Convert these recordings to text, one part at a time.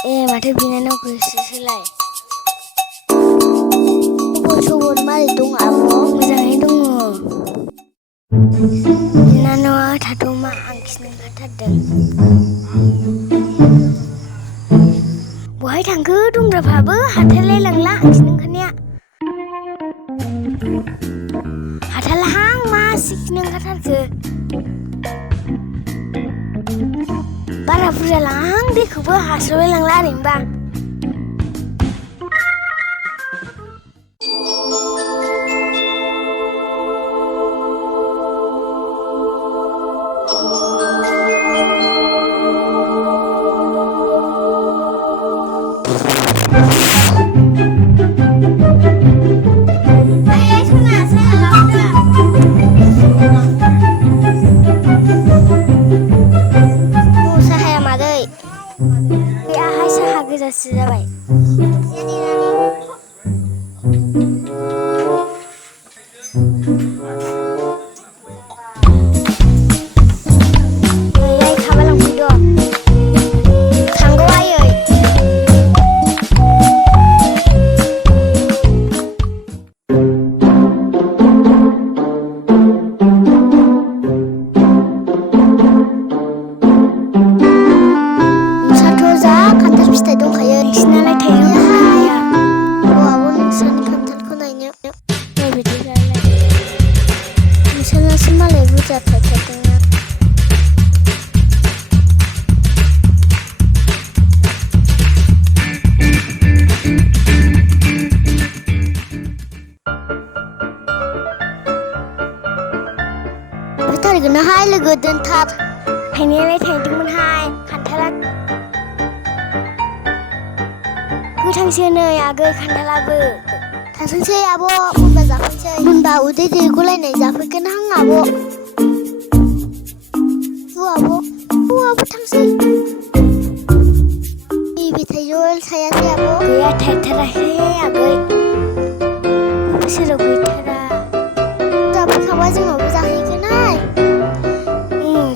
माथो बिनानावखौसोलाय खबर मारै दं आब'? मोजाङै दङ। बिनानावा थाथ'मा आं खिनो ओंखारथारदों। बहाय थांखो दुंग्राफ्राबो हाथारलाय लांला आं खिनो ओंखारनाया। हाथारलाहां मासे खिनो ओंखारथारखो। बारा बुरजा लाहां दैखौबो हास्लाबलाय लांला ओरैनोबा। साहाया मादै आहाय साहा गोजासो जाबाय। खाबा लांफैद' थांगौ आयै। नोंसाथ' जा खान्थाल फिथाइ दंखायो नोंसिनालाय थाइजौ दंना गैया? आब' नोंसानि खान्थालखौ नायनो बिदिब्लालाय नोंसानासो मालाय बुरजा थायथारदोंना। फैथारगोनहाय लोगो दोनथार। थाइनायालाय थाइदोंमोनहाय खान्थाला गोथांसो नै आगै खान्थालाबो। थांसै आब' मोनबा जाफैसै। मोनबा उदै दैगुलायनाय जाफैगोनहां आब'। आब' थांसै। नैबे थाइजौ थायासै आब'? गैया थायथाराखै आगै। बोसोराव गैथारा। जाफैखांबा जोंनावबो जाहैगोनहाय।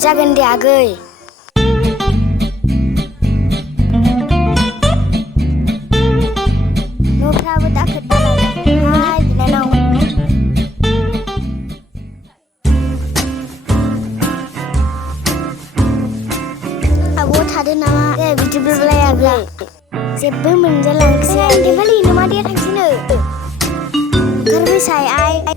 जागोन दे आगै। न'फ्राबो दाखोर दाला जाबायहाय बिनानाव। आब' थादो नामा? दे बिदिब्लालाय आगै। जेबो मोनजालांसै। देबालि नोमा दे थांसैनो। ओंखारबोसाय आइ।